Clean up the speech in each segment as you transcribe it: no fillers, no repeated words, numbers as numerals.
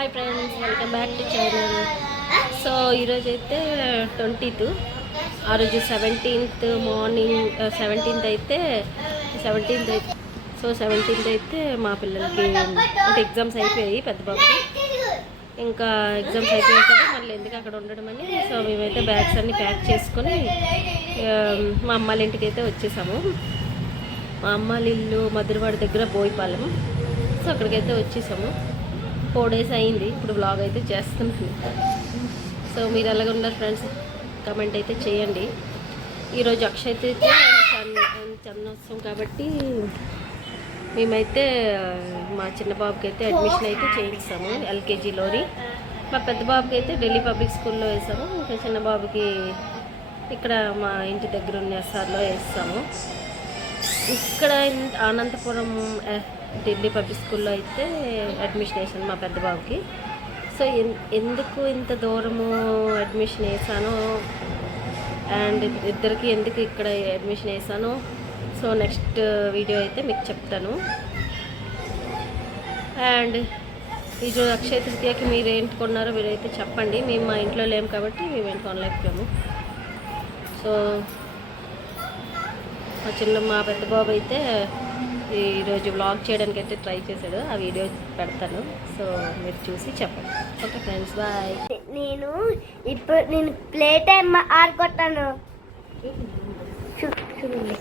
Hi friends, welcome back to channel. So ఈరోజు అయితే 20th, ఆ రోజు 17th మార్నింగ్ 17th అయితే 17th అయితే మా పిల్లలకి అంటే ఎగ్జామ్స్ అయిపోయాయి. పెద్ద బాబుకి ఇంకా ఎగ్జామ్స్ అయిపోయాయి కదా, మళ్ళీ ఎందుకు అక్కడ ఉండడం అని సో మేమైతే బ్యాగ్స్ అన్నీ ప్యాక్ చేసుకొని మా అమ్మాళ్ళ ఇంటికి అయితే వచ్చేసాము. మా అమ్మాళ్ళ ఇల్లు మధురవాడ దగ్గర బోయిపాలెం. సో అక్కడికైతే వచ్చేసాము. 4 days అయింది. ఇప్పుడు బ్లాగ్ అయితే చేస్తున్నాను. సో మీరు ఎలాగ ఉన్నారు ఫ్రెండ్స్, కమెంట్ అయితే చేయండి. ఈరోజు అక్షయ్ అయితే చందనోత్సవం కాబట్టి మేమైతే మా చిన్న బాబుకి అయితే అడ్మిషన్ అయితే చేయిస్తాము ఎల్కేజీలోని. మా పెద్ద బాబుకి అయితే ఢిల్లీ పబ్లిక్ స్కూల్లో వేసాము. ఇంకా చిన్న బాబుకి ఇక్కడ మా ఇంటి దగ్గర ఉన్న ఎస్ఆర్లో వేస్తాము. ఇక్కడ అనంతపురం ఢిల్లీ పబ్లిక్ స్కూల్లో అయితే అడ్మిషన్ వేసాను మా పెద్ద బాబుకి. సో ఎందుకు ఇంత దూరము అడ్మిషన్ వేసానో అండ్ ఇద్దరికి ఎందుకు ఇక్కడ అడ్మిషన్ వేసానో సో నెక్స్ట్ వీడియో అయితే మీకు చెప్తాను. అండ్ ఈరోజు అక్షయ తృతీయకి మీరు ఏంటి కొన్నారో మీరైతే చెప్పండి. మేము మా ఇంట్లో లేము కాబట్టి మేము ఏంటి కొనలేకపోయాము. సో మా పెద్ద బాబు అయితే ఈరోజు వ్లాగ్ చేయడానికి అయితే ట్రై చేశాడు. ఆ వీడియో పెడతాను, సో మీరు చూసి చెప్పండి. Okay friends, bye. నేను ప్లే టైం ఆడుకుంటాను. చూడండి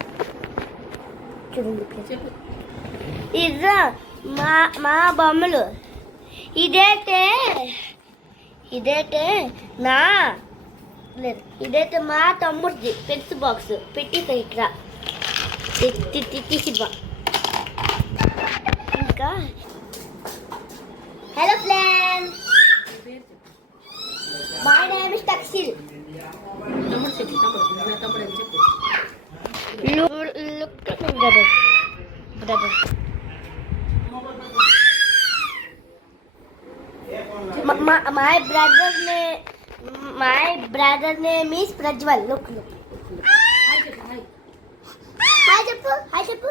ఇదో మా బొమ్మలు. ఇదైతే మా తమ్ముడిది పెన్స్ బాక్స్ పెట్టేసా ఇక్కడ ఇంకా. Hello friends, my name is Takshil. My brother name is Prajwal. Look. Hi, Jappu.